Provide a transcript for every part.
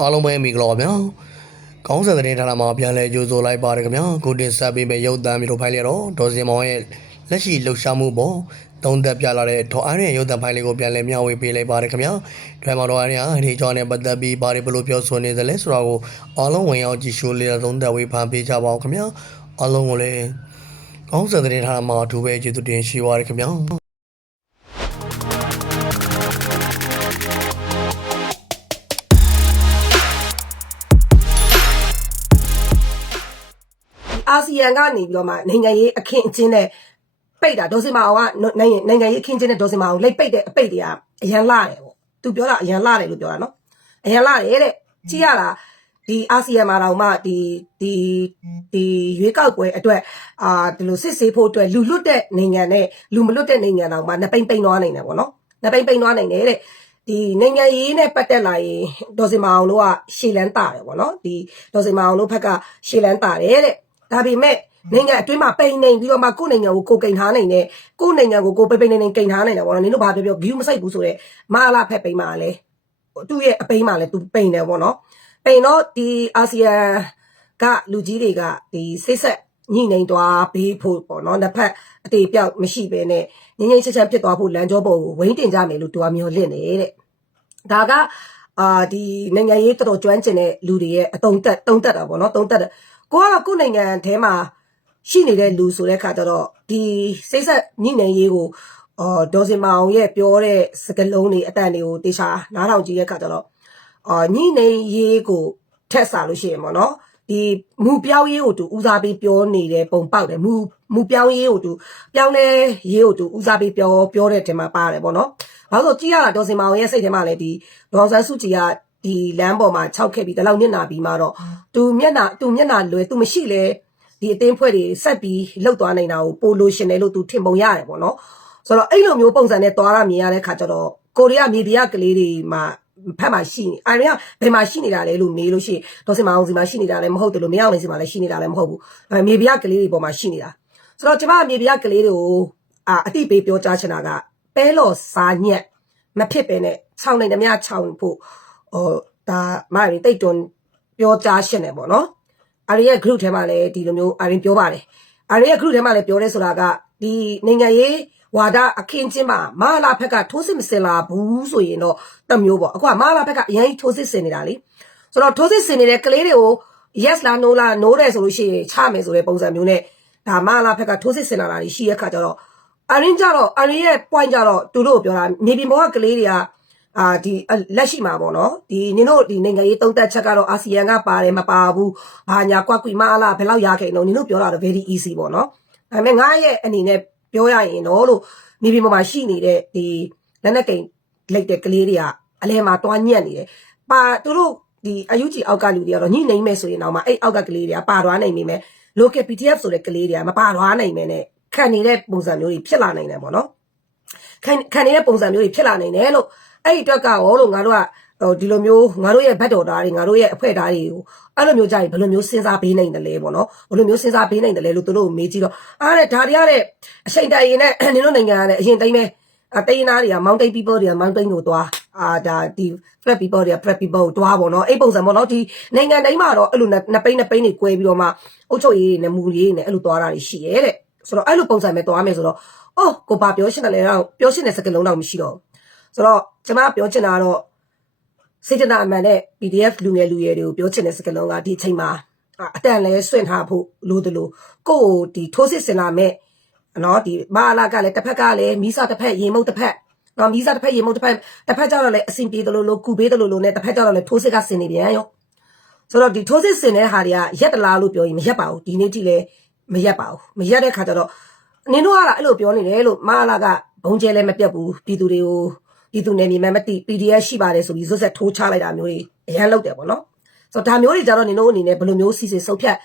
အားလုံးပဲမိဂလောဗျာကောင်းစံတဲ့ဌာနမှာပြန်လဲကြိုးဆိုလိုက်ပါတယ်ခင်ဗျာကိုတင်ဆက်ပေးမယ့်ရုပ်သံမျိုးဖိုင်လေးတော့ဒေါ်စင်မောင်ရဲ့လက်ရှိလှုပ်ရှားမှုပေါ်သုံးသက်ပြလာတဲ့ထော်အားရဲ့ရုပ်သံဖိုင်လေးကိုပြန်လဲမျှဝေပေးလိုက်ပါတယ်ခင်ဗျာဒရမာတော်အားရဒီကြောင်းနဲ့ပတ်သက်ပြီးဘာတွေဘလို့ပြောဆိုနေသလဲဆိုတာကိုအားလုံးဝင်ရောက်ကြည့်ရှုလေးသုံးသက်ဝေဖန်ပေးကြပါအောင်ခင်ဗျာအားလုံးကိုလည်းကောင်းစံတဲ့ဌာနမှာအထူးပဲကျေးဇူးတင်ရှိပါတယ်ခင်ဗျာ အာဆီယံကနေပြီးတော့မှနိုင်ငံရေးအခင်းအကျင်းနဲ့ပိတ်တာဒေါ်စင်မအောင်ကနိုင်ငံနိုင်ငံရေးအခင်းအကျင်းနဲ့ဒေါ်စင်မအောင်လိတ်ပိတ်တဲ့အပိတ်တွေကအရန်လာတယ်ပေါ့သူပြောတာအရန်လာတယ်လို့ပြောတာနော်အရန်လာတယ်တဲ့ကြည့်ရတာဒီအာဆီယံမှာတော့မှဒီဒီဒီရွေးကောက်ပွဲအတွက်အာဒီလိုစစ်ဆေးဖို့အတွက်လူလွတ်တဲ့နိုင်ငံနဲ့လူမလွတ်တဲ့နိုင်ငံတော့မှနှစ်ပိမ့်ပိမ့်သွားနိုင်တယ်ပေါ့နော်နှစ်ပိမ့်ပိမ့်သွားနိုင်တယ်တဲ့ဒီနိုင်ငံရေးနဲ့ပတ်သက်လာရင်ဒေါ်စင်မအောင်တို့ကရှေ့လန်းတာတယ်ပေါ့နော်ဒီဒေါ်စင်မအောင်တို့ဘက်ကရှေ့လန်းတာတယ်တဲ့ ဒါပေမဲ့နိုင်ငံအတွင်းမှာပိန်နေပြီးတော့မှကိုယ့်နိုင်ငံကိုကိုယ်ကိန်ထားနိုင်တယ်ကိုယ့်နိုင်ငံကိုကိုယ်ပိန်ပိန်နေနေကိန်ထားနိုင်တယ်ပေါ့နော်နင်တို့ဘာပြောပြော view မဆိုင်ဘူးဆိုတော့မာလာဖက်ပိန်မှာလဲသူ့ရဲ့အပိန်မှာလဲသူပိန်တယ်ပေါ့နော်ပိန်တော့ဒီအာဆီယံကလူကြီးတွေကဒီစိတ်ဆက်ညှိနှိမ်သွားပေးဖို့ပေါ့နော်တစ်ဖက်အတေပြောက်မရှိဘဲနဲ့ငင်းငင်းချက်ချက်ဖြစ်သွားဖို့လမ်းကြောပေါ်ကိုဝိန်းတင်ကြမယ်လို့သူကမျှော်လင့်နေတဲ့ဒါကအာဒီနိုင်ငံရေးတော်တော်ကျွမ်းကျင်တဲ့လူတွေရဲ့အတုံးတက်တုံးတက်တာပေါ့နော်တုံးတက် တယ်ကိုကကိုယ့်နိုင်ငံထဲမှာရှိနေတဲ့လူဆိုတဲ့ခါကျတော့ဒီစိတ်ဆက်ညှိနှိုင်းရေးကိုအော်ဒေါ်စင်မအောင်ရဲ့ပြောတဲ့စကားလုံးတွေအတန်တွေကိုတေချာနားထောင်ကြည့်တဲ့ခါကျတော့အော်ညှိနှိုင်းရေးကိုထက်စားလို့ရှိရင်ပေါ့နော်ဒီမူပြောင်းရေးကိုသူဦးစားပေးပြောနေတဲ့ပုံပေါက်တယ်မူမူပြောင်းရေးကိုသူပြောင်းလဲရေးကိုသူဦးစားပေးပြောပြောတဲ့တင်မှာပါတယ်ပေါ့နော်ဘာလို့ဆိုကြည့်ရတာဒေါ်စင်မအောင်ရဲ့စိတ်ထဲမှာလည်းဒီဒေါ်ဆန်းစုကြည်က ဒီလမ်းပေါ်မှာခြောက်ခဲ့ပြီးတလောက်ညစ်နာပြီးမှတော့သူမျက်နှာသူမျက်နှာလွယ်သူမရှိလဲဒီအတင်းဖွဲ့တွေဆက်ပြီးလှုပ်သွားနိုင်တာကိုပိုလို့ရှင်တယ်လို့သူထင်ပုံရတယ်ပေါ့နော်ဆိုတော့အဲ့လိုမျိုးပုံစံနဲ့သွားရမြင်ရတဲ့ခါကျတော့ကိုရီးယားမြေပြကလေးတွေမှာဖက်မှာရှိနေအာရီကဘယ်မှာရှိနေတာလဲလို့မေးလို့ရှိရင်ဒေါ်စင်မအောင်စီမှာရှိနေတာလည်းမဟုတ်တယ်လို့မရအောင်စီမှာလည်းရှိနေတာလည်းမဟုတ်ဘူးအဲမြေပြကလေးတွေပေါ်မှာရှိနေတာဆိုတော့ကျမမြေပြကလေးတွေကိုအာအတိပေးပြောကြားချင်တာကပဲလော်စားညက်မဖြစ်ပဲနဲ့ခြောင်နိုင်သမျှခြောင်ဖို့ ဟိုဒါမရီတိတ်တွန်းပြောကြားရှင်းတယ်ပေါ့နော်အာရီရဲ့ group ထဲမှာလည်းဒီလိုမျိုးအာရင်ပြောပါတယ်အာရီရဲ့ group ထဲမှာလည်းပြောရဲဆိုတာကဒီနိုင်ငံရေးဝါဒအခင်းချင်းမှာမဟာလာဖက်ကထိုးစစ်မစင်လာဘူးဆိုရင်တော့တမျိုးပေါ့အခုကမဟာလာဖက်ကအရင်ထိုးစစ်စင်နေတာလေဆိုတော့ထိုးစစ်စင်နေတဲ့ကလေးတွေကို yes လား no လား no တယ်ဆိုလို့ရှိရင်ချမယ်ဆိုတဲ့ပုံစံမျိုးနဲ့ဒါမဟာလာဖက်ကထိုးစစ်စင်လာတာရှိရဲ့ခါကျတော့အာရင်ကြတော့အာရင်ရဲ့ point ကြတော့သူတို့ပြောတာမြေပြင်ပေါ်ကကလေးတွေက အာဒီလက်ရှိမှာပေါ့နော်ဒီနင်တို့ဒီနိုင်ငံရေးတုံးတက်ချက်ကတော့အာဆီယံကပါတယ်မပါဘူးဘာညာကွက်ကွီမအလားဘယ်လောက်ရခဲ့နော်နင်တို့ပြောတာတော့ very easy ပေါ့နော်ဒါပေမဲ့ငါရဲ့အနေနဲ့ပြောရရင်တော့လို့မြေပြင်ပေါ်မှာရှိနေတဲ့ဒီလက်နက်ကိန်လိုက်တဲ့ကလေးတွေကအလဲမှာတွားညက်နေတယ်ပါသူတို့ဒီအယူကြီးအောက်ကလူတွေကတော့ညှိနေမယ်ဆိုရင်တော့မှအဲ့အောက်ကကလေးတွေကပါသွားနိုင်နေမယ် local PDF ဆိုတဲ့ကလေးတွေကမပါသွားနိုင်မယ်နဲ့ခံနေတဲ့ပုံစံမျိုးတွေဖြစ်လာနိုင်တယ်ပေါ့နော်ခံခံနေတဲ့ပုံစံမျိုးတွေဖြစ်လာနိုင်တယ်လို့ အဲ့ဒီအတွက်ကရောလို့ငါတို့ကဟိုဒီလိုမျိုးငါတို့ရဲ့ဘတ်တော်သားတွေငါတို့ရဲ့အဖွဲ့သားတွေကိုအဲ့လိုမျိုးကြရင်ဘယ်လိုမျိုးစဉ်းစားပေးနိုင်တယ်လဲပေါ့နော်ဘယ်လိုမျိုးစဉ်းစားပေးနိုင်တယ်လဲလို့သူတို့ကိုမေးကြည့်တော့အားတဲ့ဒါတွေရတဲ့အချိန်တိုင်ရင်နဲ့နင်တို့နိုင်ငံကလည်းအရင်တိုင်းပဲအတိုင်းသားတွေက mountain people တွေက mountain ကိုသွားအာဒါဒီ flat people တွေက flat people ကိုသွားပေါ့နော်အဲ့ပုံစံပေါ့နော်ဒီနိုင်ငံတိုင်းမှာတော့အဲ့လိုနှစ်ပိန်းနှစ်ပိန်းတွေ꿰ပြီးတော့မှအုတ်ချုပ်ရေးနဲ့မူရေးနဲ့အဲ့လိုသွားတာတွေရှိရဲတဲ့ဆိုတော့အဲ့လိုပုံစံပဲသွားမယ်ဆိုတော့အော်ကိုပါပြောရှင်းတယ်လေတော့ပြောရှင်းတဲ့စကားလုံးတော့မရှိတော့ဘူး ဆိုတော့ကျမပြောချင်တာကတော့စေတနာအမှန်နဲ့ PDF လူငယ်လူရွယ်တွေကိုပြောချင်တဲ့စကားလုံးကဒီအချိန်မှာအတန်လဲဆွင့်ထားဖို့လိုတယ်လို့ကိုယ်ဒီထိုးစစ်ဆင်လာမဲ့နော်ဒီမာလာကလည်းတစ်ဖက်ကလည်းမီးစာတစ်ဖက်ရေမုတ်တစ်ဖက်နော်မီးစာတစ်ဖက်ရေမုတ်တစ်ဖက်တစ်ဖက်ကျတော့လည်းအဆင်ပြေတယ်လို့လို့ကုပေးတယ်လို့လို့နဲ့တစ်ဖက်ကျတော့လည်းထိုးစစ်ကဆင်နေပြန်ရောဆိုတော့ဒီထိုးစစ်ဆင်တဲ့ဟာတွေကရက်တလားလို့ပြောရင်မရက်ပါဘူးဒီနေ့ထိလည်းမရက်ပါဘူးမရက်တဲ့ခါကျတော့နင်တို့ကအဲ့လိုပြောနေတယ်လို့မဟာလာကဘုံကျဲလည်းမပြတ်ဘူးပြည်သူတွေကို ပြည်သူနယ်မြေမှမသိ PDF ရှိပါတယ်ဆိုပြီးဇွတ်ဆက်ထိုးချလိုက်တာမျိုးတွေအရန်လောက်တယ်ပေါ့နော်ဆိုတော့ဒါမျိုးတွေကြတော့နင်တို့အနေနဲ့ဘယ်လိုမျိုးစီစဉ်ဆုပ်ဖြတ်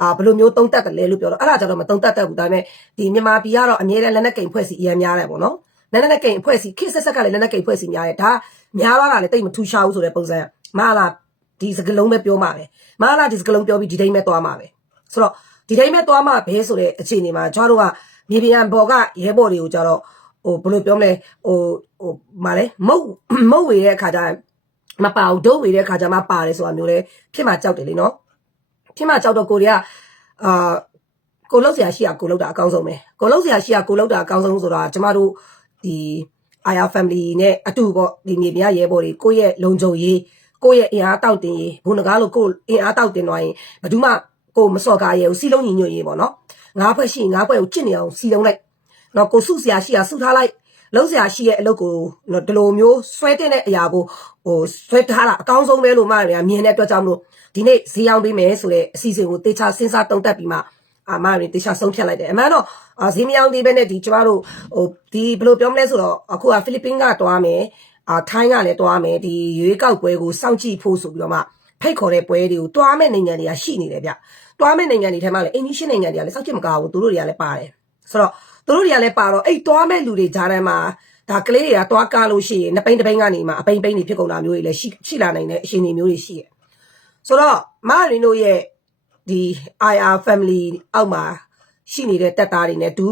အာဘယ်လိုမျိုးတုံးတက်တယ်လဲလို့ပြောတော့အဲ့ဒါကြတော့မတုံးတက်တတ်ဘူးဒါပေမဲ့ဒီမြန်မာပြည်ကတော့အမြဲတမ်းလက်နက်ကိန်ဖွဲ့စီအရန်များတယ်ပေါ့နော်လက်နက်ကိန်ဖွဲ့စီခေတ်ဆက်ဆက်ကလည်းလက်နက်ကိန်ဖွဲ့စီများတယ်ဒါများလာတာလည်းတိတ်မထူရှားဘူးဆိုတဲ့ပုံစံမဟာလာဒီစကလုံးပဲပြောမှာပဲမဟာလာဒီစကလုံးပြောပြီးဒီတိုင်းပဲသွားမှာပဲဆိုတော့ဒီတိုင်းပဲသွားမှာဘဲဆိုတဲ့အခြေအနေမှာကျွန်တော်တို့ကမြေပြန်ဘော်ကရဲဘော်တွေကိုကြတော့ ဟိုဘယ်လိုပြောမလဲဟိုဟိုမလဲမုတ်မုတ်ဝေတဲ့အခါကျမပါဘူးဒုတ်ဝေတဲ့အခါကျမှပါတယ်ဆိုတာမျိုးလဲဖြစ်မှကြောက်တယ်လေနော်ဖြစ်မှကြောက်တော့ကိုတွေကအာကိုလောက်ဆရာရှိရကိုလောက်တာအကောင်းဆုံးပဲကိုလောက်ဆရာရှိရကိုလောက်တာအကောင်းဆုံးဆိုတာကျမတို့ဒီ IR family နဲ့အတူပေါ့ဒီမြေပြရဲဘော်တွေကိုယ့်ရဲ့လုံခြုံရေးကိုယ့်ရဲ့အင်အားတောက်တင်ရေးဘုံငကားလို့ကိုအင်အားတောက်တင်သွားရင်ဘယ်သူမှကိုမစော်ကားရဲဘူးစီလုံးညီညွတ်ရေးပေါ့နော်ငါးဖွဲ့ရှိရင်ငါးဖွဲ့ကိုချစ်နေအောင်စီလုံးလိုက် နော်ကိုစုစရာရှိတာစုထားလိုက်လုံးစရာရှိရဲ့အလုပ်ကိုနော်ဒီလိုမျိုးဆွဲတင်တဲ့အရာကိုဟိုဆွဲထားတာအကောင်းဆုံးပဲလို့မှလည်းမြင်တဲ့အတွက်ကြောင့်မလို့ဒီနေ့ဈေးရောင်းပေးမယ်ဆိုတဲ့အစီအစဉ်ကိုတေချာစဉ်းစားတုံ့တက်ပြီးမှအာမရင်တေချာဆုံးဖြတ်လိုက်တယ်အမှန်တော့ဈေးမရောင်းသေးပဲနဲ့ဒီကျမတို့ဟိုဒီဘယ်လိုပြောမလဲဆိုတော့အခုကဖိလစ်ပင်းကတွားမယ်အာထိုင်းကလည်းတွားမယ်ဒီရွေးကောက်ပွဲကိုစောင့်ကြည့်ဖို့ဆိုပြီးတော့မှဖိတ်ခေါ်တဲ့ပွဲတွေကိုတွားမဲ့နိုင်ငံတွေကရှိနေတယ်ဗျတွားမဲ့နိုင်ငံတွေထဲမှာလည်းအင်ဂျီရှင်းနိုင်ငံတွေကလည်းစောင့်ကြည့်မကောင်းဘူးသူတို့တွေကလည်းပါတယ်ဆိုတော့ သူတို့တွေကလည်းပါတော့အဲ့တွားမဲ့လူတွေကြားထဲမှာဒါကလေးတွေကတွားကားလို့ရှိရင်နှစ်ပိန်တစ်ပိန်ကနေမှအပိန်ပိန်တွေဖြစ်ကုန်တာမျိုးတွေလည်းရှိရှိလာနိုင်တဲ့အရှင်တွေမျိုးတွေရှိတယ်ဆိုတော့မရီနိုရဲ့ဒီ IR family အောက်မှာရှိနေတဲ့တက်သားတွေနဲ့တူ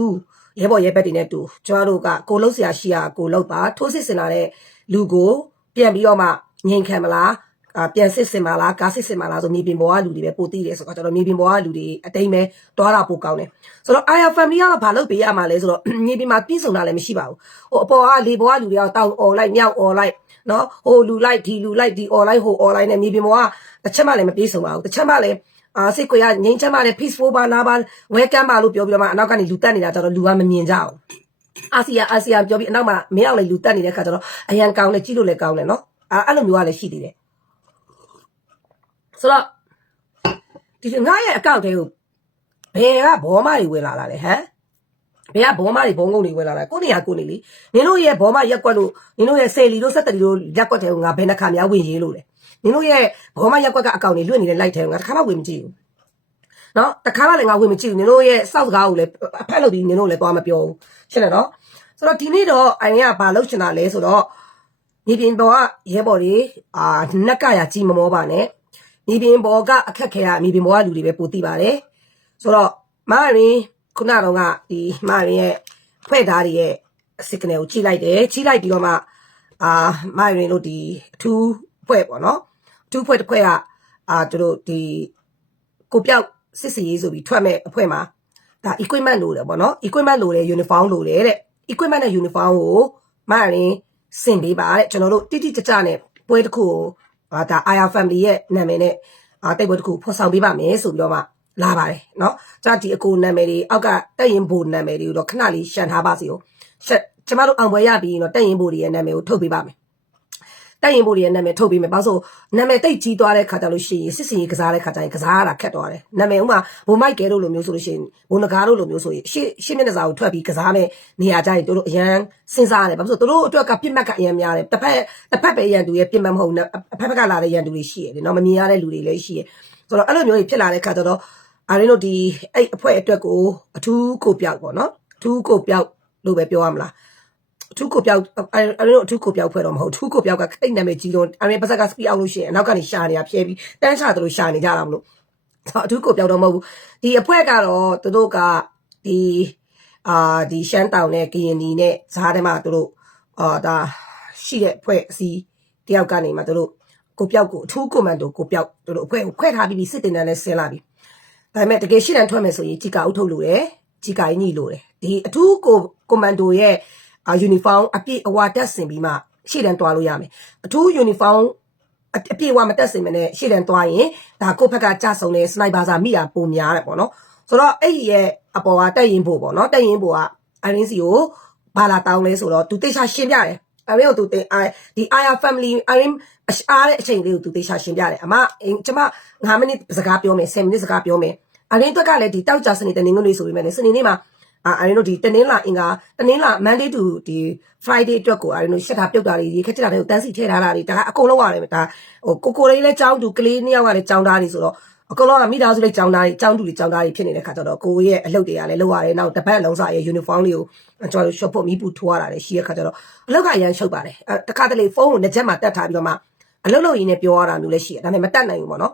ရဲဘော်ရဲဘက်တွေနဲ့တူကျွန်တော်တို့ကကိုလုံးဆရာရှိရကိုလုံးပါထိုးစစ်စင်လာတဲ့လူကိုပြန်ပြီးတော့မှငြိမ်ခံမလား အာပြန်စစ်စင်မလားကားစစ်စင်မလားဆိုမြေပြင်ပေါ်ကလူတွေပဲပိုသိတယ်ဆိုတော့ကျွန်တော်မြေပြင်ပေါ်ကလူတွေအတိမ်ပဲတွားတာပိုကောင်းတယ်ဆိုတော့ IR family ကတော့ဘာလုပ်ပေးရမှာလဲဆိုတော့မြေပြင်မှာပြည်စုံတာလည်းမရှိပါဘူးဟိုအပေါ်ကလေပေါ်ကလူတွေကတောင်းអော်လိုက်မြောက်អော်လိုက်နော်ဟိုလူလိုက်ဒီလူလိုက်ဒီអော်လိုက်ဟိုអော်လိုက်နဲ့မြေပြင်ပေါ်ကတစ်ချက်မှလည်းမပြေစုံပါဘူးတစ်ချက်မှလည်းအာစိတ်ကိုရငိမ့်ချမ်းပါလေ peaceful ပါလာပါ welcome ပါလို့ပြောပြီးတော့မှအနောက်ကနေလူတက်နေတာကြတော့လူကမမြင်ကြဘူးအာဆီယံအာဆီယံပြောပြီးအနောက်မှာမင်းအောင်လေလူတက်နေတဲ့ခါကျတော့အရန်ကောင်းလေကြည့်လို့လည်းကောင်းတယ်နော်အာအဲ့လိုမျိုးကလည်းရှိသေးတယ် ဆိုတော့ဒီငါရဲ့အကောင့်တွေကိုဘယ်ကဘောမတွေဝင်လာတာလဲဟမ်ဘယ်ကဘောမတွေဘုံကုန်တွေဝင်လာတာကိုနေရကိုနေလေနင်တို့ရဲ့ဘောမရက်ကွက်လို့နင်တို့ရဲ့ဆယ်လီတို့ဆက်တလီတို့ရက်ကွက်တွေကိုငါဘယ်နှခါများဝင်ရေးလို့လဲနင်တို့ရဲ့ဘောမရက်ကွက်ကအကောင့်တွေလွတ်နေတဲ့လိုက်တယ်ငါတစ်ခါမှဝင်မကြည့်ဘူးနော်တခါမှလည်းငါဝင်မကြည့်ဘူးနင်တို့ရဲ့စောက်စကားကိုလည်းအဖက်လုပ်ပြီးနင်တို့လည်းသွားမပြောဘူးရှင်းတယ်နော်ဆိုတော့ဒီနေ့တော့အိုင်ကဘာလုပ်ချင်တာလဲဆိုတော့မြေပြင်ပေါ်ကရဲဘော်တွေအာနက်ကရကြီးမမောပါနဲ့ မြေပြင်ပေါ်ကအခက်ခဲရမြေပြင်ပေါ်ကလူတွေပဲပိုသိပါတယ်ဆိုတော့မာရင်ခုနတော့ကဒီမာရင်ရဲ့ဖွဲ့သားတွေရဲ့အစစ်ကနေကိုကြီးလိုက်တယ်ကြီးလိုက်ပြီးတော့မှအာမာရင်တို့ဒီအထူးဖွဲ့ပေါ့နော်အထူးဖွဲ့တစ်ဖွဲ့ကအာတို့တို့ဒီကိုပြောက်စစ်စီရေးဆိုပြီးထွက်မဲ့အဖွဲ့မှာဒါ equipment လိုတယ်ပေါ့နော် equipment လိုတယ် uniform လိုတယ်တဲ့ equipment နဲ့ uniform ကိုမရင်စင်ပေးပါတဲ့ကျွန်တော်တို့တိတိကျကျနဲ့ပွဲတစ်ခုကို အာဒါ IR family ရဲ့နာမည်နဲ့အာတိုက်ပွဲတစ်ခုဖော်ဆောင်ပေးပါမယ်ဆိုပြီးတော့မှလာပါတယ်เนาะကျဒီအကိုနာမည်တွေအောက်ကတက်ရင်ဘိုနာမည်တွေကိုတော့ခဏလေးရှန်ထားပါစေရောကျမတို့အောင်ပွဲရပြီးရင်တော့တက်ရင်ဘိုတွေရဲ့နာမည်ကိုထုတ်ပေးပါမယ် တက်ရင်ဘိုတွေရဲ့နာမည်ထုတ်ပေးမယ်ဘာလို့ဆိုနာမည်တိတ်ကြီးသွားတဲ့ခါကျလို့ရှိရင်စစ်စင်ကြီးကစားတဲ့ခါကျရင်ကစားရတာခက်သွားတယ်နာမည်ဥမာဘိုမိုက်ကဲတို့လိုမျိုးဆိုလို့ရှိရင်ဘိုနဂါတို့လိုမျိုးဆိုရင်ရှေ့ရှေ့မျက်နှာစာကိုထွက်ပြီးကစားမဲ့နေရာကြရင်တို့တို့အရန်စဉ်းစားရတယ်ဘာလို့ဆိုတို့အတွက်ကပြစ်မှတ်ကအရန်များတယ်တစ်ဖက်တစ်ဖက်ပဲရန်သူရဲ့ပြစ်မှတ်မဟုတ်ဘူးအဖက်ဖက်ကလာတဲ့ရန်သူတွေရှိရတယ်နော်မမြင်ရတဲ့လူတွေလည်းရှိရဆိုတော့အဲ့လိုမျိုးကြီးဖြစ်လာတဲ့ခါကျတော့အားရင်းတို့ဒီအဲ့အဖွဲ့အတွက်ကိုအထူးကိုပြောက်ပေါ့နော်အထူးကိုပြောက်လို့ပဲပြောရမလား အထူးကိုပြောက်အဲ့အဲ့လိုအထူးကိုပြောက်ဖွဲ့တော့မဟုတ်အထူးကိုပြောက်ကခိတ်နာမည်ကြီးတော့အရင်ပါဇက်ကစပီအောင်လို့ရှိရင်အနောက်ကနေရှာနေတာဖြဲပြီးတန်းချသလိုရှာနေကြတာမလို့ဆိုအထူးကိုပြောက်တော့မဟုတ်ဘူးဒီအဖွဲ့ကတော့သူတို့ကဒီအာဒီရှမ်းတောင်နဲ့ကရင်နီနဲ့ဇားထဲမှာသူတို့အာဒါရှိတဲ့အဖွဲ့အစည်းတယောက်ကနေမှသူတို့ကိုပြောက်ကိုအထူးကွန်မန်ဒိုကိုပြောက်သူတို့အဖွဲ့ကိုခွဲထားပြီးပြီးစစ်တင်တန်းနဲ့ဆင်းလာပြီးဒါပေမဲ့တကယ်ရှိတန်ထွက်မယ်ဆိုရင်ဂျီကာအုပ်ထုတ်လို့တယ်ဂျီကာကြီးညှိလို့တယ်ဒီအထူးကိုကွန်မန်ဒိုရဲ့အာ ယူနီဖောင်းအပြည့်အဝတက်ဆင်ပြီးမှရှေ့တန်းတွားလို့ရမယ်အထူးယူနီဖောင်းအအပြည့်အဝမတက်ဆင်မနဲ့ရှေ့တန်းတွားရင်ဒါကိုယ့်ဘက်ကကြဆုံတဲ့စနိုက်ပါစာမိတာပုံများတယ်ပေါ့နော်ဆိုတော့အဲ့ဒီရဲ့အပေါ်ကတက်ရင်ဖို့ပေါ့နော်တက်ရင်ဖို့ကအရင်းစီကိုဘာလာတောင်းလဲဆိုတော့သူတိတ်ချရှင်းပြတယ်အရင်ကသူတင်ဒီ IR family အရင်အားတဲ့အချိန်လေးကိုသူတေချာရှင်းပြတယ်အမကျမ9မိနစ်စကားပြောမယ်10မိနစ်စကားပြောမယ်အရင်အတွက်ကလည်းဒီတောက်ကြစနေတနင်္ဂနွေဆိုပေမဲ့လည်းစနေနေ့မှာ အာအရင်တို့ဒီတနင်္လာအင်္ဂါတနင်္လာ Monday to ဒီ Friday အတွက်ကိုအရင်တို့ရှက်တာပြုတ်တာတွေဒီခက်ကြတာတွေကိုတန်းစီထည့်ထားတာတွေဒါကအကုန်လုံးရတယ်ဒါဟိုကိုကိုလေးလည်းကြောင်းတူကလေးနှစ်ယောက်ကလည်းကြောင်းသားတွေဆိုတော့အကုန်လုံးကမိသားစုလေးကြောင်းသားတွေကြောင်းတူတွေကြောင်းသားတွေဖြစ်နေတဲ့ခါကျတော့ကိုရဲ့အလုပ်တွေကလည်းလုပ်ရတယ်နောက်တပတ်လုံးစားရဲ့ uniform လေးကိုကျွန်တော်တို့ shop ဖို့မီးပူထိုးရတာလည်းရှိရခါကျတော့အလုပ်ကအရန်ရှုပ်ပါတယ်အဲတခါတလေဖုန်းကိုနှစ်ချက်မှတက်ထားပြီးတော့မှအလုပ်လုပ်ရင်းနဲ့ပြောရတာမျိုးလည်းရှိတယ်ဒါပေမဲ့မတက်နိုင်ဘူးပေါ့နော်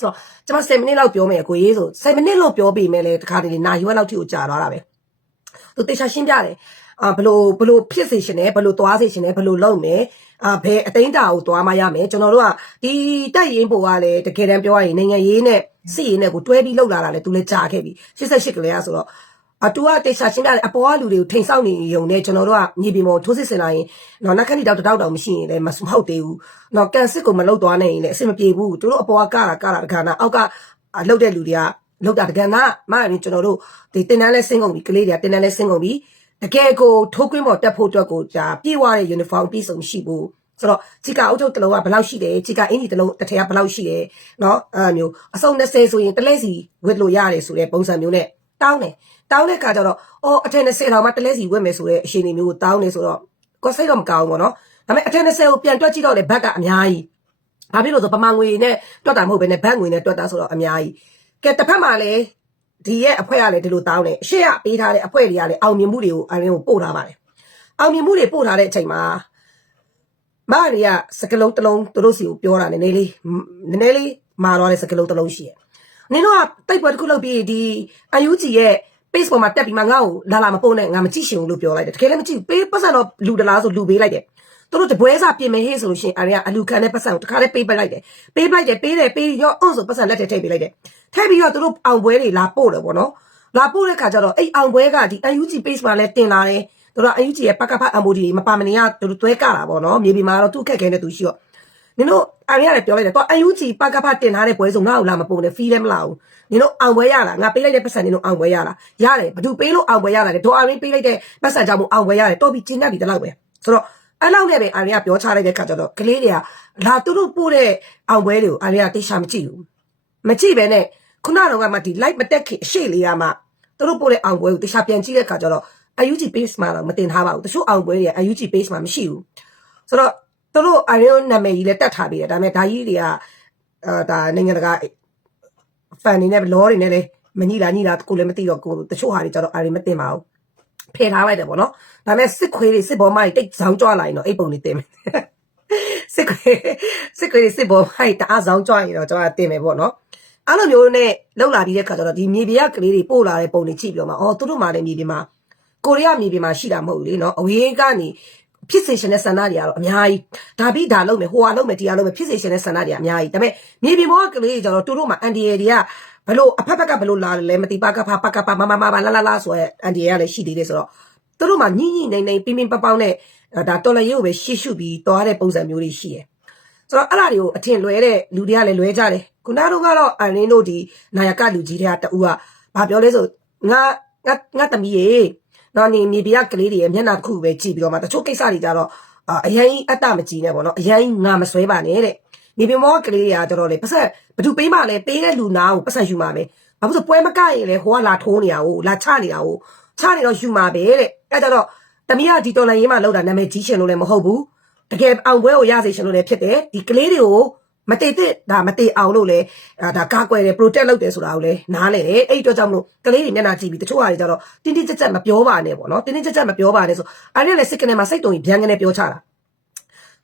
ဆိုတော့ကျွန်မ10မိနစ်လောက်ပြောမယ်ကိုရေးဆို10မိနစ်လောက်ပြောပြီးမယ်လေတခါတလေနာယူဝက်လောက်ထိကိုကြာသွားတာပဲ သူတေချာရှင်းပြတယ်အာဘလို့ဘလို့ဖြစ်စေရှင်လဲဘလို့သွားစေရှင်လဲဘလို့လုပ်မယ်အာဘယ်အသိန်းတာကိုသွားမရမယ်ကျွန်တော်တို့ကဒီတိုက်ရင်ပေါ်ကလည်းတကယ်တမ်းပြောရရင်နိုင်ငံရေးနဲ့စစ်ရေးနဲ့ကိုတွဲပြီးလှုပ်လာတာလေသူလည်းကြာခဲ့ပြီ88ကလေးကဆိုတော့အတူကတေချာရှင်းပြတယ်အပေါ်ကလူတွေကိုထိန်ဆောက်နေရုံနဲ့ကျွန်တော်တို့ကမြေပြင်ပေါ်ထိုးစစ်ဆင်လာရင်တော့နောက်ခဏတောက်တောက်တောက်မရှိရင်လည်းမဟုတ်သေးဘူး။တော့ကန်စစ်ကိုမလုတ်သွားနိုင်ရင်လည်းအဆင်မပြေဘူး။သူတို့အပေါ်ကကတာကတာတခါနာအောက်ကလှုပ်တဲ့လူတွေက လှုပ်တာတကယ်နာမရင်ကျွန်တော်တို့ဒီတင်တန်းလဲဆင်းကုန်ပြီကလေးတွေကတင်တန်းလဲဆင်းကုန်ပြီတကယ်ကိုထိုးကွင်းပေါ်တက်ဖို့အတွက်ကိုကြာပြေးွားတဲ့ uniform ပြည့်စုံရှိဖို့ဆိုတော့ချီကာအုပ်ချုပ်တစ်လုံးကဘယ်လောက်ရှိတယ်ချီကာအင်ဂျီတစ်လုံးတစ်ထည်ကဘယ်လောက်ရှိတယ်เนาะအဲမျိုးအစုံ20ဆိုရင်တစ်လဲစီဝစ်လို့ရတယ်ဆိုတဲ့ပုံစံမျိုးနဲ့တောင်းတယ်တောင်းတဲ့ခါကျတော့အော်အထက်20တောင်မှတစ်လဲစီဝစ်မယ်ဆိုတဲ့အခြေအနေမျိုးကိုတောင်းနေဆိုတော့ကိုယ်စိတ်တော့မကောင်းဘူးပေါ့နော်ဒါပေမဲ့အထက်20ကိုပြန်တွက်ကြည့်တော့လေဘက်ကအများကြီးဘာဖြစ်လို့ဆိုပမာငွေနဲ့တွက်တာမဟုတ်ဘဲနဲ့ဘက်ငွေနဲ့တွက်တာဆိုတော့အများကြီး ကဲတစ်ဖက်မှာလည်းဒီရဲ့အဖွဲ့ကလည်းဒီလိုတောင်းတယ်အရှိရပေးထားတဲ့အဖွဲ့တွေကလည်းအောင်မြင်မှုတွေကိုအရင်ကိုပို့ထားပါတယ်အောင်မြင်မှုတွေပို့ထားတဲ့အချိန်မှာမရီကစကလုံးတစ်လုံးသူတို့စီကိုပြောတာနည်းနည်းလေးနည်းနည်းလေးမာတော့တဲ့စကလုံးတစ်လုံးရှိရဲ့နင်တို့ကတိုက်ပွဲတစ်ခုလုပ်ပြီးဒီအယူဂျီရဲ့ page ပေါ်မှာတက်ပြီးမှငါ့ကိုလာလာမပို့နဲ့ငါမကြည့်ရှင်ဘူးလို့ပြောလိုက်တယ်တကယ်လည်းမကြည့်ဘူးပေးပတ်စံတော့လူတလားဆိုလူပေးလိုက်တယ် သူတို့တပွဲစားပြင်မယ်ဟေ့ဆိုလို့ရှိရင်အရီကအလူခံတဲ့ပတ်စံကိုတခါလေးပေးပလိုက်တယ်ပေးပလိုက်တယ်ပေးတယ်ပေးရောအုံဆိုပတ်စံလက်ထဲထည့်ပေးလိုက်တယ်ထည့်ပြီးတော့သူတို့အောင်ပွဲတွေလာပို့တယ်ပေါ့နော်လာပို့တဲ့ခါကျတော့အဲ့အောင်ပွဲကဒီ UNG page မှာလည်းတင်လာတယ်သူတို့ UNG ရဲ့ပကဖ MOD မပါမနေရသူတို့တွဲကတာပေါ့နော်မြေပြင်မှာတော့သူ့ခက်ခဲတဲ့သူရှိတော့နင်တို့အရီကလည်းပြောလိုက်တယ်တော့ UNG ပကဖတင်ထားတဲ့ပွဲစုံငါ့ကိုလာမပုံနဲ့ဖီးလည်းမလာဘူးနင်တို့အောင်ပွဲရလားငါပေးလိုက်တဲ့ပတ်စံနင်တို့အောင်ပွဲရလားရတယ်ဘသူပေးလို့အောင်ပွဲရလားဒေါ်အရင်းပေးလိုက်တဲ့ပတ်စံကြောင့်မို့အောင်ပွဲရတယ်တော့ပြီးကျင်းတတ်ပြီတလောက်ပဲဆိုတော့ အဲ့လောက်နဲ့ပဲအာရီကပြောချလိုက်တဲ့ခါကျတော့ကလေးတွေကလာသူတို့ပို့တဲ့အောင်ပွဲတွေကိုအာရီကတိတ်ရှာမကြည့်ဘူးမကြည့်ပဲနဲ့ခုနကတော့ကမှဒီ light မတက်ခင်အရှိလေးကမှသူတို့ပို့တဲ့အောင်ပွဲကိုတိတ်ရှာပြန်ကြည့်တဲ့ခါကျတော့ UG base မှာတော့မတင်ထားပါဘူးတချို့အောင်ပွဲတွေက UG base မှာမရှိဘူးဆိုတော့သူတို့အာရီနာမည်ကြီးလည်းတက်ထားပြီးတယ်ဒါပေမဲ့ဒါကြီးတွေကအာဒါနိုင်ငံတကာ fan နေနဲ့လောတွေနဲ့လည်းမညိလာညိလာကိုလည်းမသိတော့ကိုတချို့ဟာတွေကျတော့အာရီမတင်ပါဘူး ဖယ်ထားလိုက်တယ်ပေါ့နော်ဒါပေမဲ့စစ်ခွေးတွေစစ်ဘောမိုက်တိတ်ဇောင်းကြွလာရင်တော့အိတ်ပုံတွေတင်မယ်စစ်ခွေးစစ်ခွေးတွေစစ်ဘောမိုက်တအားဇောင်းကြွရင်တော့ကျွန်တော်တင်မယ်ပေါ့နော်အဲ့လိုမျိုးနဲ့လောက်လာပြီးတဲ့ခါကျတော့ဒီမြေပြကလေးတွေပို့လာတဲ့ပုံတွေကြည့်ပြီးတော့မှအော်သူတို့မှလည်းမြေပြမှာကိုရီးယားမြေပြမှာရှိတာမဟုတ်ဘူးလေနော်အဝေးကနေ ဖြစ်စေရှင်တဲ့ဆန္ဒတွေကတော့အများကြီးဒါပြီးဒါလုပ်မယ်ဟိုဟာလုပ်မယ်ဒီဟာလုပ်မယ်ဖြစ်စေရှင်တဲ့ဆန္ဒတွေကအများကြီးဒါပေမဲ့မြေပြင်ဘောကလေးတွေကျတော့သူတို့မှအန်ဒီရတွေကဘလို့အဖက်ဖက်ကဘလို့လာလဲမသိပါကဖပကပမမမလာလာလာဆိုတဲ့အန်ဒီရကလည်းရှိသေးတယ်ဆိုတော့သူတို့မှညင်ညင်နေနေပြင်းပြင်းပပောင်းနဲ့ဒါတော်လရေးကိုပဲရှေ့ရှုပြီးသွားတဲ့ပုံစံမျိုးတွေရှိတယ်ဆိုတော့အဲ့ဒါတွေကိုအထင်လွဲတဲ့လူတွေကလည်းလွဲကြတယ်ခုနတို့ကတော့အန်ရင်းတို့ဒီနာယကလူကြီးတွေကတူကဘာပြောလဲဆိုငါငါငါတမီးရေ နော်နေမြေပြကလေးတွေရဲ့မျက်နှာတစ်ခုပဲကြည့်ပြီးတော့မှတချို့ကိစ္စတွေကြတော့အရင်အတ္တမကြည့်နဲ့ပေါ့နော်အရင်ငါမဆွဲပါနဲ့တဲ့နေပြမောကလေးတွေကကြတော့လေပတ်ဆက်ဘသူပေးမှလဲပေးတဲ့လူနာကိုပတ်ဆက်ယူမှာပဲဘာလို့ဆိုပွဲမကရင်လေဟိုကလာထိုးနေတာကိုလာချနေတာကိုချနေတော့ယူမှာပဲတဲ့အဲ့ကြတော့တမီးကဒီတော်လိုင်းရေးမှာလောက်တာနာမည်ကြီးရှင်လို့လည်းမဟုတ်ဘူးတကယ်အောင်ပွဲကိုရစေရှင်လို့လည်းဖြစ်တယ်ဒီကလေးတွေကို မတည်တဲ့ဒါမတည်အောင်လို့လေဒါကာကွယ်တယ် protect လုပ်တယ်ဆိုတာကိုလည်းနားလေတယ်အဲ့ဒီတော့ကြောင့်မလို့ကလေးတွေမျက်နှာကြည့်ပြီးတချို့ဟာတွေကြတော့တင်းတင်းကြပ်ကြပ်မပြောပါနဲ့ပေါ့နော်တင်းတင်းကြပ်ကြပ်မပြောပါနဲ့ဆိုအဲ့ဒီလည်းစိတ်ကနေမှာစိတ်တုံကြီးဗျံကနေပြောချတာ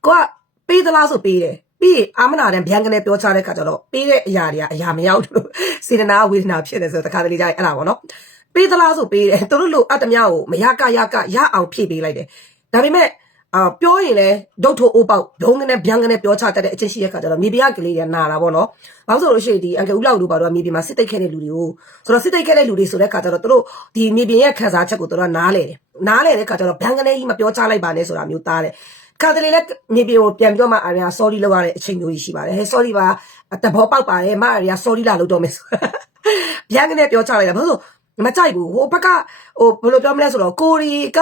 ကိုကပေးသလားဆိုပေးတယ်ပြီးအာမနာတန်ဗျံကနေပြောချတဲ့ခါကျတော့ပေးတဲ့အရာတွေကအရာမရောက်ဘူးစေတနာဝေဒနာဖြစ်တယ်ဆိုတော့တခါတလေကြာရင်အဲ့ဒါပေါ့နော်ပေးသလားဆိုပေးတယ်သူတို့လိုအတ္တမြောက်ကိုမရကရကရအောင်ဖြည့်ပေးလိုက်တယ်ဒါပေမဲ့ အာပြောရင်လည်းဒုတ်ထိုအိုးပေါက်ဒုံကနေဗျံကနေပြောချတတ်တဲ့အချင်းရှိတဲ့ခါကျတော့မြေပြကလေးတွေနာတာပေါ့နော်။ဘာလို့ဆိုလို့ရှိရင်ဒီအန်ကယ်ဦးလောက်တို့ပါတော့မြေပြင်မှာစစ်တိတ်ခဲ့တဲ့လူတွေကိုဆိုတော့စစ်တိတ်ခဲ့တဲ့လူတွေဆိုတဲ့ခါကျတော့တို့ဒီမြေပြင်ရဲ့ခန်းစားချက်ကိုတို့ကနားလေတယ်။နားလေတဲ့ခါကျတော့ဗျံကနေကြီးမပြောချလိုက်ပါနဲ့ဆိုတာမျိုးသားတယ်။ခါတလေလည်းမြေပြင်ကိုပြန်ပြောမှအာရ sorry လောက်ရတဲ့အချိန်မျိုးကြီးရှိပါတယ်။ဟဲ sorry ပါတဘောပေါက်ပါတယ်မအာရ sorry လာလို့တော့မယ်ဆို။ဗျံကနေပြောချလိုက်တာဘာလို့ဆိုမကြိုက်ဘူးဟိုဘက်ကဟိုဘယ်လိုပြောမလဲဆိုတော့ကိုရီက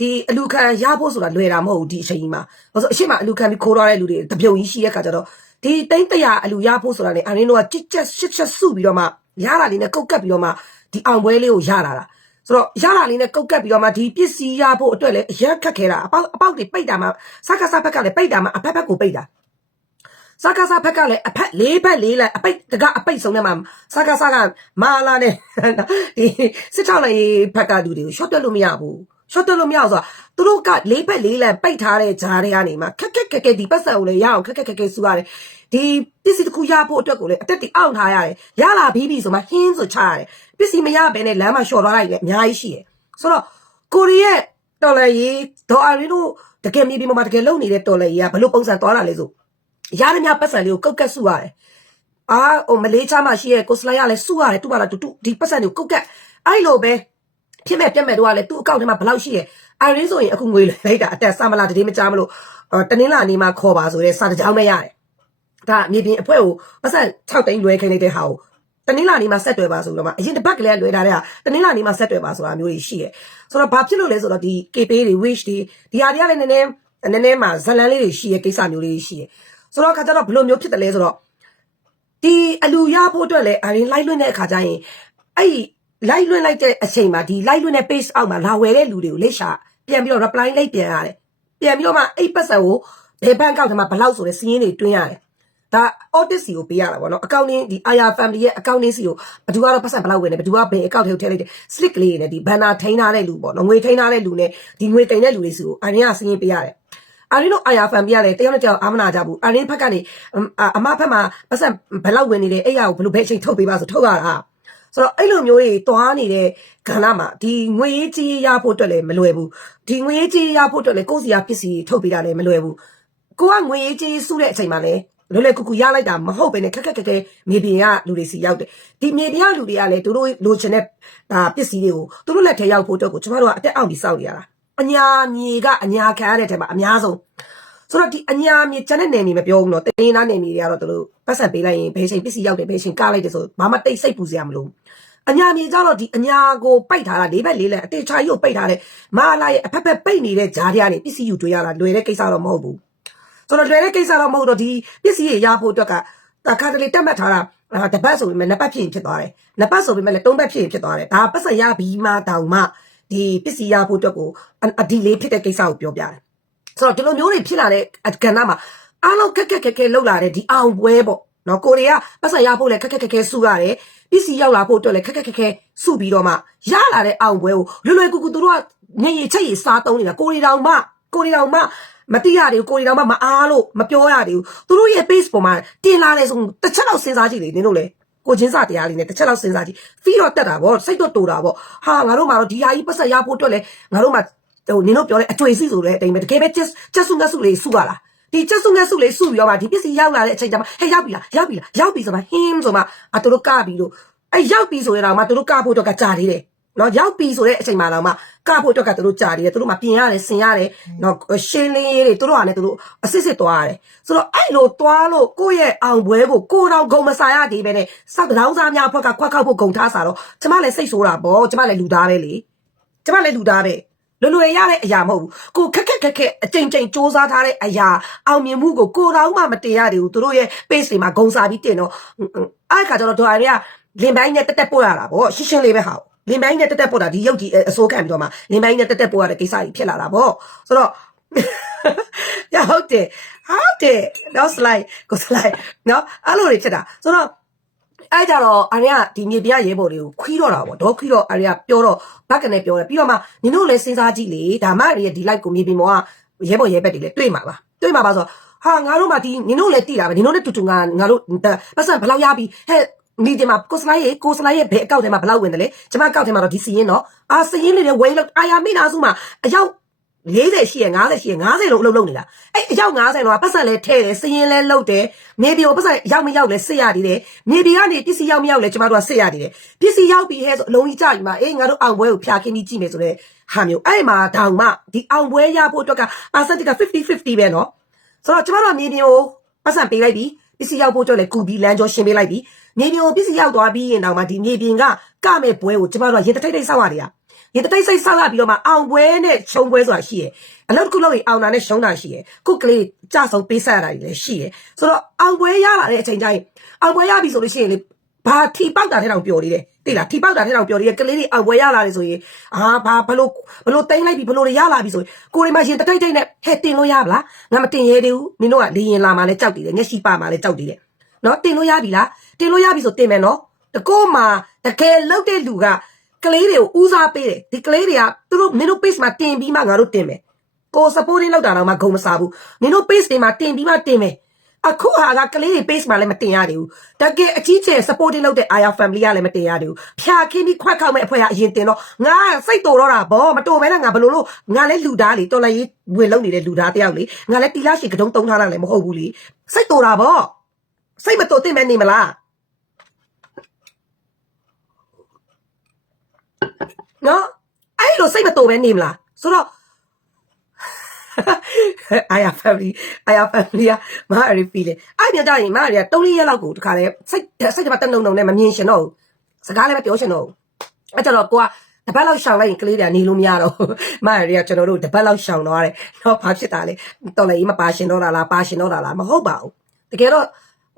ဒီအလူခံရဖို့ဆိုတာလွယ်တာမဟုတ်ဘူးဒီအချိန်ကြီးမှာ။ဘာလို့အရှိမအလူခံပြီးခိုးရတဲ့လူတွေတပြုံကြီးရှိတဲ့ခါကျတော့ဒီတိမ့်တရာအလူရဖို့ဆိုတာနဲ့အရင်းတို့ကကြစ်ကြက်ရှစ်ချက်စုပြီးတော့မှရတာလေးနဲ့ကုတ်ကပ်ပြီးတော့မှဒီအောင်ပွဲလေးကိုရလာတာ။ဆိုတော့ရလာလေးနဲ့ကုတ်ကပ်ပြီးတော့မှဒီပစ္စည်းရဖို့အတွက်လည်းအရက်ခက်ခဲတာအပေါက်အပေါက်တွေပိတ်တာမှစကားစားဘက်ကလည်းပိတ်တာမှအဖက်ဘက်ကိုပိတ်တာ။စကားစားဘက်ကလည်းအဖက်လေးဘက်လေးလိုက်အပိတ်တကအပိတ်ဆုံးနဲ့မှစကားစားကမာလာနဲ့ဒီစစ်ချောင်းလေးဘက်ကလူတွေကိုရှော့တက်လို့မရဘူး။ ရှော့တက်လို့မရဆိုတာသူတို့ကလေးဘက်လေးလံပိတ်ထားတဲ့ဂျားတွေကနေမှခက်ခက်ခက်ခက်ဒီပတ်စံကိုလည်းရအောင်ခက်ခက်ခက်ခက်စူရတယ်ဒီပစ္စည်းတစ်ခုရဖို့အတွက်ကိုလည်းအတက်တီအောင့်ထားရတယ်ရလာပြီးပြီဆိုမှဟင်းဆိုချရတယ်ပစ္စည်းမရဘဲနဲ့လမ်းမှာလျှော်သွားလိုက်တယ်အများကြီးရှိတယ်ဆိုတော့ကိုရီးယားတော်လည်းရေးဒေါ်အရီတို့တကယ်မြေပြင်ပေါ်မှာတကယ်လုံနေတဲ့တော်လည်းရေးကဘလို့ပုံစံသွားတာလဲဆိုရရမြပတ်စံလေးကိုကောက်ကက်စုရတယ်အာဟိုမလေးချားမှာရှိရဲ့ကိုစလိုက်ရလဲစုရတယ်သူ့ဘာလားတူတူဒီပတ်စံလေးကိုကောက်ကက်အဲ့လိုပဲ ဖြစ်မဲ့ပြက်မဲ့တို့ကလည်းသူ့အကောင့်ထဲမှာဘယ်လောက်ရှိရဲ့အရီဆိုရင်အခုငွေလိုက်တာအတက်ဆမလာတတိမကြမလို့တနင်္လာနေ့မှာခေါ်ပါဆိုတဲ့စာတကြောင်းနဲ့ရတယ်ဒါမြေပြင်အဖွဲ့ကိုပတ်စံ6တိန်လွဲခိုင်းနေတဲ့ဟာကိုတနင်္လာနေ့မှာဆက်တွယ်ပါဆိုတော့မှအရင်တစ်ပတ်ကလေးလွဲထားတဲ့ဟာတနင်္လာနေ့မှာဆက်တွယ်ပါဆိုတာမျိုးကြီးရှိရဲ့ဆိုတော့ဘာဖြစ်လို့လဲဆိုတော့ဒီ KP တွေ wish တွေဒီဟာတွေကလည်းနည်းနည်းနည်းနည်းမှာဇလန်လေးတွေရှိရဲ့ကိစ္စမျိုးလေးရှိရဲ့ဆိုတော့ခါကျတော့ဘယ်လိုမျိုးဖြစ်တယ်လဲဆိုတော့ဒီအလူရဖို့အတွက်လည်းအရင်လိုက်လွှင့်တဲ့အခါကျရင်အဲ့ လိုက်လွှင့်လိုက်တဲ့အချိန်မှာဒီလိုက်လွှင့်တဲ့ page အောက်မှာလာဝယ်တဲ့လူတွေကိုလက်ရှာပြန်ပြီးတော့ reply လိုက်ပြန်ရတယ်ပြန်ပြီးတော့မှအဲ့ပတ်စံကိုဘယ်ဘန်းကောက်ထဲမှာဘလောက်ဆိုတဲ့စီးရင်တွေတွင်းရတယ်ဒါ audit စီကိုပေးရတာပေါ့နော် accounting ဒီ IR family ရဲ့ accounting စီကိုဘယ်သူကတော့ပတ်စံဘလောက်ဝင်တယ်ဘယ်သူကဘယ် account ထဲကိုထည့်လိုက်တယ် slip ကလေးတွေနဲ့ဒီ banner ထိန်းထားတဲ့လူပေါ့နော်ငွေထိန်းထားတဲ့လူနဲ့ဒီငွေတင်တဲ့လူတွေစီကိုအရင်ကစီးရင်ပေးရတယ်အရင်တော့ IR family ကလည်းတယောက်နဲ့တယောက်အာမနာကြဘူးအရင်ဘက်ကနေအမဘက်မှာပတ်စံဘယ်လောက်ဝင်နေတယ်အဲ့ရကိုဘယ်လိုပဲအချိန်ထုတ်ပေးပါဆိုထုတ်ရတာ ဆိုတော့အဲ့လိုမျိုးတွေတွားနေတဲ့ကဏ္ဍမှာဒီငွေရေးကြီးရဖို့အတွက်လည်းမလွယ်ဘူးဒီငွေရေးကြီးရဖို့အတွက်လည်းကိုယ့်စီရပစ္စည်းထုတ်ပေးတာလည်းမလွယ်ဘူးကိုကငွေရေးကြီးစုတဲ့အချိန်မှာလည်းလွယ်လွယ်ကူကူရလိုက်တာမဟုတ်ပဲနဲ့ခက်ခက်ခက်ခဲမြေပြင်ကလူတွေစီရောက်တယ်ဒီမြေပြင်ကလူတွေကလည်းသူတို့လိုချင်တဲ့ဒါပစ္စည်းတွေကိုသူတို့လက်ထဲရောက်ဖို့အတွက်ကိုကျမတို့ကအတက်အောင်ပြီးစောင့်နေရတာအညာမြေကအညာခံရတဲ့ထဲမှာအများဆုံး ဆိုတော့ဒီအညာမြေကျန်တဲ့နယ်မြေမပြောဘူးနော်တင်းသားနယ်မြေတွေကတော့သူတို့ပတ်စံပေးလိုက်ရင်ဘယ်ချိန်ပစ္စည်းရောက်တယ်ဘယ်ချိန်ကားလိုက်တယ်ဆိုဘာမှတိတ်စိတ်ပူစရာမလိုဘူးအညာမြေကြတော့ဒီအညာကိုပိတ်ထားတာလေးဘက်လေးလက်အတေချာကြီးကိုပိတ်ထားတဲ့မာလာရဲ့အဖက်ဖက်ပိတ်နေတဲ့ဂျားတွေကနေပစ္စည်းယူတွေ့ရတာလွယ်တဲ့ကိစ္စတော့မဟုတ်ဘူးဆိုတော့လွယ်တဲ့ကိစ္စတော့မဟုတ်တော့ဒီပစ္စည်းတွေရဖို့အတွက်ကတခါတလေတက်မှတ်ထားတာအာတပတ်ဆိုပေမဲ့နှစ်ပတ်ဖြစ်ရင်ဖြစ်သွားတယ်နှစ်ပတ်ဆိုပေမဲ့လည်းသုံးပတ်ဖြစ်ရင်ဖြစ်သွားတယ်ဒါပတ်စံရပြီးမှတောင်မှဒီပစ္စည်းရဖို့အတွက်ကိုအဒီလေးဖြစ်တဲ့ကိစ္စကိုပြောပြတယ် ဆိုတော့ဒီလိုမျိုးတွေဖြစ်လာတဲ့ကဏ္ဍမှာအားလုံးခက်ခက်ခက်ခဲလောက်လာတဲ့ဒီအောင်ပွဲပေါ့နော်ကိုရီးယားပတ်စံရဖို့လည်းခက်ခက်ခက်ခဲစုရတယ်ပစ္စည်းရောက်လာဖို့အတွက်လည်းခက်ခက်ခက်ခဲစုပြီးတော့မှရလာတဲ့အောင်ပွဲကိုလွယ်လွယ်ကူကူသူတို့ကနေရချက်ရစားသုံးနေတာကိုရီတောင်မှကိုရီတောင်မှမတိရသေးဘူးကိုရီတောင်မှမအားလို့မပြောရသေးဘူးသူတို့ရဲ့ base ပေါ်မှာတင်လာတယ်ဆိုတစ်ချက်တော့စဉ်းစားကြည့်လေနင်တို့လေကိုချင်းစာတရားလေးနဲ့တစ်ချက်လောက်စဉ်းစားကြည့်ဖီတော့တက်တာဗောစိတ်တော့တူတာဗောဟာငါတို့မှာတော့ဒီဟာကြီးပတ်ဆက်ရဖို့အတွက်လဲငါတို့မှာ ဟိုနင်တို့ပြောတဲ့အတွေ့အစီဆိုတဲ့အတိုင်းပဲတကယ်ပဲချက်ချက်စုငတ်စုလေးစုရလားဒီချက်စုငတ်စုလေးစုပြီးတော့မှဒီပစ္စည်းရောက်လာတဲ့အချိန်ကျမှဟဲ့ရောက်ပြီလားရောက်ပြီလားရောက်ပြီဆိုမှဟင်းဆိုမှအတူတို့ကပြီးလို့အဲရောက်ပြီဆိုရတော့မှသူတို့ကဖို့တော့ကကြာသေးတယ်နော်ရောက်ပြီဆိုတဲ့အချိန်မှတော့မှကဖို့အတွက်ကသူတို့ကြာနေတယ်သူတို့မှပြင်ရတယ်ဆင်ရတယ်နော်ရှင်းလင်းရေးတွေသူတို့ကလည်းသူတို့အစစ်စစ်သွားရတယ်ဆိုတော့အဲ့လိုသွားလို့ကိုယ့်ရဲ့အောင်ပွဲကိုကိုတော်ဂုံမစားရသေးပဲနဲ့စောက်တောင်းစားများဘက်ကခွက်ခောက်ဖို့ဂုံထားစားတော့ကျမလည်းစိတ်ဆိုးတာပေါ့ကျမလည်းလူသားပဲလေကျမလည်းလူသားပဲ လွယ်လွယ်ရတဲ့အရာမဟုတ်ဘူးကိုခက်ခက်ခက်ခက်အချိန်ချိန်စူးစမ်းထားတဲ့အရာအောင်မြင်မှုကိုကိုတော်မှမတင်ရသေးဘူးသူတို့ရဲ့ page တွေမှာဂုံစားပြီးတင်တော့အဲ့ခါကျတော့ဒေါ်ရတွေကလင်ပိုင်းနဲ့တက်တက်ပို့ရတာပေါ့ရှင်းရှင်းလေးပဲဟာလင်ပိုင်းနဲ့တက်တက်ပို့တာဒီရုပ်ကြီးအစိုးခံပြီးတော့မှလင်ပိုင်းနဲ့တက်တက်ပို့ရတဲ့ကိစ္စကြီးဖြစ်လာတာပေါ့ဆိုတော့ရဟုတ်တယ်ဟုတ်တယ်တော့ slide ကို slide နော်အဲ့လိုတွေဖြစ်တာဆိုတော့ အဲ့ကြတော့အရင်ကဒီမြေပြရဲဘော်တွေကိုခွီးတော့တာပေါ့ဒေါခွီးတော့အရင်ကပြောတော့ဘက်ကနေပြောတယ်ပြီးတော့မှနင်တို့လည်းစဉ်းစားကြည့်လေဒါမှရဲ့ဒီ live ကိုမြေပြင်ပေါ်ကရဲဘော်ရဲဘက်တွေလည်းတွေ့မှာပါတွေ့မှာပါဆိုတော့ဟာငါတို့မှဒီနင်တို့လည်းတိတာပဲနင်တို့လည်းတူတူငါငါတို့ပတ်စံဘယ်လောက်ရပြီဟဲ့ဒီဒီမှာကိုစလိုက်ရေကိုစလိုက်ရေဘယ်အကောက်ထဲမှာဘယ်လောက်ဝင်တယ်လဲကျွန်မအကောက်ထဲမှာတော့ဒီစီရင်တော့အာစီရင်လေးတွေဝိန်းလို့အာယာမိနာစုမှာအယောက် 40ရှိရ50ရှိရ50လုံးအလုပ်လုပ်နေတာအဲ့အယောက်50လောကပတ်စံလဲထဲတယ်စရင်လဲလုတ်တယ်မြေပြောပတ်စံရောက်မရောက်လဲစစ်ရသေးတယ်မြေပြကနေပစ္စည်းရောက်မရောက်လဲကျမတို့ကစစ်ရသေးတယ်ပစ္စည်းရောက်ပြီဟဲဆိုအလုံးကြီးကြပြီမှာအေးငါတို့အောင်ပွဲကိုဖျာခင်းပြီးကြည့်မယ်ဆိုတဲ့ဟာမျိုးအဲ့မှာတောင်မှဒီအောင်ပွဲရဖို့အတွက်က percentage က50 50ပဲနော်ဆိုတော့ကျမတို့ကမြေပြောပတ်စံပေးလိုက်ပြီပစ္စည်းရောက်ဖို့အတွက်လည်းကူပြီးလမ်းကျောရှင်းပေးလိုက်ပြီမြေပြောပစ္စည်းရောက်သွားပြီးရင်တောင်မှဒီမြေပြင်ကကမဲ့ပွဲကိုကျမတို့ကရင်တထိတ်ထိတ်ဆောက်ရသေးတာ ရေတထိတ်စိတ်ဆောက်ရပြီးတော့မှအောင်ပွဲနဲ့ရှုံးပွဲဆိုတာရှိရယ်။အလုပ်တစ်ခုလုပ်ရင်အောင်တာနဲ့ရှုံးတာရှိရယ်။ခုကလေးကြဆုံးပေးဆက်ရတာလည်းရှိရယ်။ဆိုတော့အောင်ပွဲရလာတဲ့အချိန်ကျရင်အောင်ပွဲရပြီဆိုလို့ရှိရင်လေဘာထီပေါက်တာထဲတောင်ပျော်နေတယ်တိလားထီပေါက်တာထဲတောင်ပျော်နေတယ်ကလေးတွေအောင်ပွဲရလာတယ်ဆိုရင်အာဘာဘလို့ဘလို့တိမ့်လိုက်ပြီဘလို့တွေရလာပြီဆိုရင်ကိုရီမရှင်တတိတ်တိတ်နဲ့ဟဲ့တင်လို့ရပါလားငါမတင်ရဲသေးဘူးနင်တို့ကလေရင်လာမှလည်းကြောက်တည်တယ်မျက်ရှိပါမှလည်းကြောက်တည်တယ်နော်တင်လို့ရပြီလားတင်လို့ရပြီဆိုတင်မယ်နော်တကောမှာတကယ်လောက်တဲ့လူက ကလေးတွေကိုဦးစားပေးတယ်ဒီကလေးတွေကသူတို့မင်းတို့ page မှာတင်ပြီးမှငါတို့တင်မယ်ကို supporting လောက်တာတော့မှဂုံမစားဘူးမင်းတို့ page တွေမှာတင်ပြီးမှတင်မယ်အခုဟာကကလေးတွေ page မှာလည်းမတင်ရသေးဘူးတကယ်အကြီးကျယ် supporting လုပ်တဲ့ Aya family ကလည်းမတင်ရသေးဘူးဖြာခင်းပြီးခွက်ခောက်မဲ့အဖွဲ့ကအရင်တင်တော့ငါစိတ်တူတော့တာဗောမတူမဲနဲ့ငါဘလို့လို့ငါလည်းလူသားလေတော်လည်းရေးဝင်လုံနေတဲ့လူသားတယောက်လေငါလည်းတီလာရှိကတုံးတုံးထားတာလည်းမဟုတ်ဘူးလေစိတ်တူတာဗောစိတ်မတူတင်မဲနေမလား နော်အဲ့လိုစိတ်မတူပဲနေမလားဆိုတော့ I have family I have family อ่ะမဟာရီဖီလေအဲ့ပြန်ကြရင်မဟာရီက3ရက်လောက်ကိုတခါလဲစိတ်စိတ်ကတက်နှုံနှုံနဲ့မမြင်ရှင်တော့ဘူးစကားလည်းမပြောရှင်တော့ဘူးအဲ့ကြတော့ကိုကတပတ်လောက်ရှောင်လိုက်ရင်ကလေးတွေကနေလို့မရတော့ဘူးမဟာရီကကျွန်တော်တို့တပတ်လောက်ရှောင်တော့ရတယ်တော့ဘာဖြစ်တာလဲတော်လည်းမပါရှင်တော့တာလားပါရှင်တော့တာလားမဟုတ်ပါဘူးတကယ်တော့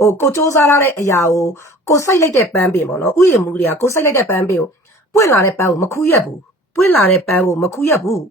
ဟိုကိုစူးစမ်းရတဲ့အရာကိုကိုစိတ်လိုက်တဲ့ပန်းပင်ပေါ့နော်ဥယျာဉ်မှုတွေကကိုစိတ်လိုက်တဲ့ပန်းပင်ကို ပွင့်လာတဲ့ပန်းကိုမခူးရက်ဘူးပွင့်လာတဲ့ပန်းကိုမခူးရက်ဘူး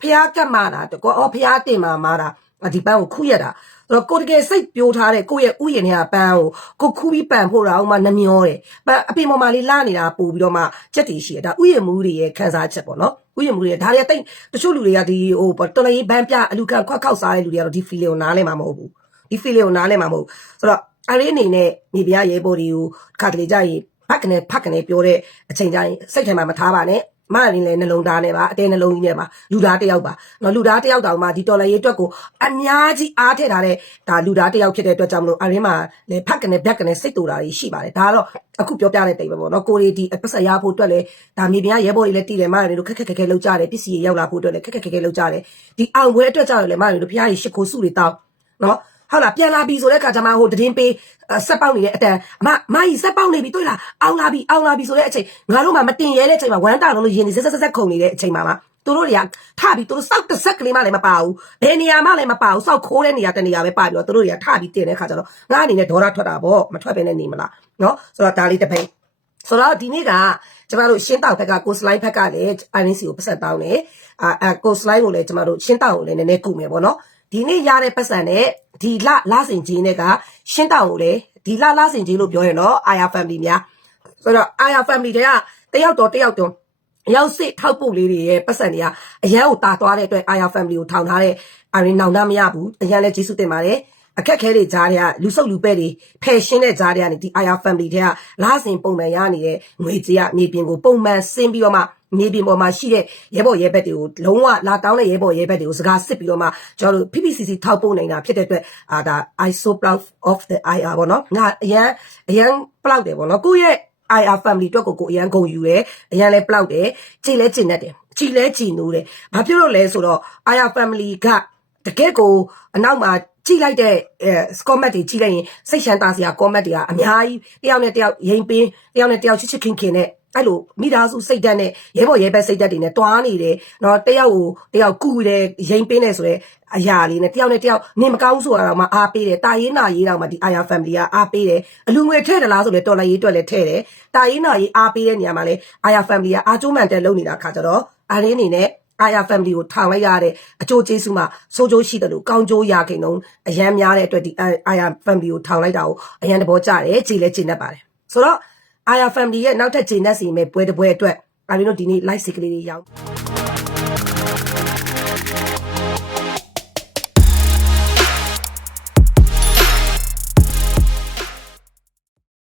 ဖះကတ်မာတာတကောအော်ဖះတင်မာမာတာဒီပန်းကိုခူးရတာအဲ့တော့ကိုတကယ်စိတ်ပြိုးထားတဲ့ကိုယ့်ရဲ့ဥယျာဉ်ထဲကပန်းကိုကိုခူးပြီးပန်ဖို့တာအောင်မှနှမျောတယ်ပန်းအပြင်ပေါ်မှာလေးလာနေတာပို့ပြီးတော့မှစက်တီရှိတယ်ဒါဥယျာဉ်မူတွေရဲ့ခန်းစားချက်ပေါ့နော်ဥယျာဉ်မူတွေဒါတွေကတိတ်တချို့လူတွေကဒီဟိုတော်လေးဘန်းပြအလူခံခွက်ခောက်စားတဲ့လူတွေကတော့ဒီ feel ကိုနားလဲမှာမဟုတ်ဘူးဒီ feel ကိုနားလဲမှာမဟုတ်ဆိုတော့အရေးအနေနဲ့မြေပြရဲဘော်တွေကိုခါတလေကြရင် ဖက်ကနေဖက်ကနေပြောတဲ့အချိန်ကျရင်စိတ်ထဲမှာမထားပါနဲ့မရင်းလည်းနှလုံးသားနဲ့ပါအတဲနှလုံးကြီးနဲ့ပါလူသားတစ်ယောက်ပါနော်လူသားတစ်ယောက်တောင်မှဒီတော်လည်းရေးအတွက်ကိုအများကြီးအားထည့်ထားတဲ့ဒါလူသားတစ်ယောက်ဖြစ်တဲ့အတွက်ကြောင့်မလို့အရင်းမှာလည်းဖက်ကနေဘက်ကနေစိတ်တူတာတွေရှိပါတယ်ဒါကတော့အခုပြောပြတဲ့တိတ်ပဲပေါ့နော်ကိုရီဒီပတ်ဆက်ရဖို့အတွက်လည်းဒါမြေပြင်ကရဲဘော်တွေလည်းတည်တယ်မရင်းတို့ခက်ခက်ခက်ခက်လောက်ကြတယ်ပစ္စည်းတွေရောက်လာဖို့အတွက်လည်းခက်ခက်ခက်ခက်လောက်ကြတယ်ဒီအောင်ပွဲအတွက်ကြောင့်လည်းမရင်းတို့ဖျားကြီးရှစ်ခိုးစုတွေတောင်းနော် ဟုတ်လားပြန်လာပြီဆိုတဲ့ခါကျမှဟိုတည်င်းပေးဆက်ပေါက်နေတဲ့အတန်အမမကြီးဆက်ပေါက်နေပြီတွေ့လားအောင်လာပြီအောင်လာပြီဆိုတဲ့အချိန်ငါတို့မှမတင်ရဲတဲ့အချိန်မှာဝမ်းတာလုံးလို့ရင်နေဆက်ဆက်ဆက်ခုန်နေတဲ့အချိန်မှာမှသူတို့တွေကထပြီးသူတို့စောက်တစ်ဆက်ကလေးမှလည်းမပါဘူးဘယ်နေရာမှလည်းမပါဘူးစောက်ခိုးတဲ့နေရာတနေရာပဲပါပြီးတော့သူတို့တွေကထပြီးတင်တဲ့ခါကျတော့ငါအနေနဲ့ဒေါ်ရထွက်တာပေါ့မထွက်ဘဲနဲ့နေမလားနော်ဆိုတော့ဒါလေးတစ်ပိတ်ဆိုတော့ဒီနေ့ကကျမတို့ရှင်းတောက်ဘက်ကကိုစလိုင်းဘက်ကလည်း RNC ကိုပတ်ဆက်တောင်းတယ်အာအကိုစလိုင်းကိုလည်းကျမတို့ရှင်းတောက်ကိုလည်းနည်းနည်းကုမယ်ပေါ့နော်ဒီနေ့ရတဲ့ပတ်စံနဲ့ ဒီလလစင်ကြီးနဲ့ကရှင်းတောင်ကိုလေဒီလလစင်ကြီးလို့ပြောရင်တော့ Aya family များဆိုတော့ Aya family တွေကတယောက်တော့တယောက်တော့ရောက်စစ်ထောက်ပုတ်လေးတွေရဲ့ပတ်စံတွေကအရန်ကိုတာသွားတဲ့အတွက် Aya family ကိုထောင်ထားတဲ့အာရင်နောင်တမရဘူးအရန်လည်းကျေးဇူးတင်ပါတယ်အခက်ခဲတွေကြားတွေကလူဆုပ်လူပဲ့တွေဖယ်ရှင်းတဲ့ကြားတွေကနေဒီ Aya family တွေကလာစဉ်ပုံမှန်ရနေတဲ့ငွေကြေးကမြေပြင်ကိုပုံမှန်ဆင်းပြီးတော့မှ မြေပြင်ပေါ်မှာရှိတဲ့ရဲဘော်ရဲဘက်တွေကိုလုံးဝလာတောင်းတဲ့ရဲဘော်ရဲဘက်တွေကိုစကားစစ်ပြီးတော့မှကျွန်တော်တို့ PPCC ထောက်ပို့နေတာဖြစ်တဲ့အတွက်အာဒါ I so proud of the IR ပေါ့နော်ငါအရန်အရန် proud တယ်ပေါ့နော်ကိုယ့်ရဲ့ IR family အတွက်ကိုကိုအရန်ဂုဏ်ယူတယ်အရန်လဲ proud တယ်ကြည်လဲကြည်တတ်တယ်ကြည်လဲကြည်နိုးတယ်ဘာဖြစ်လို့လဲဆိုတော့ IR family ကတကယ့်ကိုအနောက်မှာကြည့်လိုက်တဲ့အဲ comment တွေကြည့်လိုက်ရင်စိတ်ရှမ်းသာစရာ comment တွေကအများကြီးတယောက်နဲ့တယောက်ရင်ပင်းတယောက်နဲ့တယောက်ချစ်ချစ်ခင်ခင်နဲ့ အဲ့လိုမိသားစုစိတ်ဓာတ်နဲ့ရဲဘော်ရဲဘက်စိတ်ဓာတ်တွေနဲ့တွားနေတယ်နော်တယောက်ကိုတယောက်ကူတယ်ရိမ့်ပင်းတယ်ဆိုတော့အရာလေးနဲ့တယောက်နဲ့တယောက်နေမကောင်းဆိုတာတော့မှအားပေးတယ်တာရေးနာရေးတော့မှဒီ IR family ကအားပေးတယ်အလူငွေထည့်တလားဆိုလဲတော်လာရေးအတွက်လဲထည့်တယ်တာရေးနာရေးအားပေးတဲ့နေရာမှာလဲ IR family ကအားကျုံးမှန်တဲ့လုပ်နေတာခါကြတော့အားရင်းနေနဲ့ IR family ကိုထောင်လိုက်ရတဲ့အကျိုးကျေးဇူးမှာစိုးကျိုးရှိတယ်လို့ကောင်းကျိုးရခင်တော့အရန်များတဲ့အတွက်ဒီ IR family ကိုထောင်လိုက်တာကိုအရန်တဘောကြတယ်ကြည်လဲကြည်နေပါတယ်ဆိုတော့ IR family ရဲ့နောက်ထပ်ဂျင်းနဲ့စီမဲ့ပွဲတစ်ပွဲအတွက်အားလုံးတို့ဒီနေ့ live စီကလေးတွေရောက်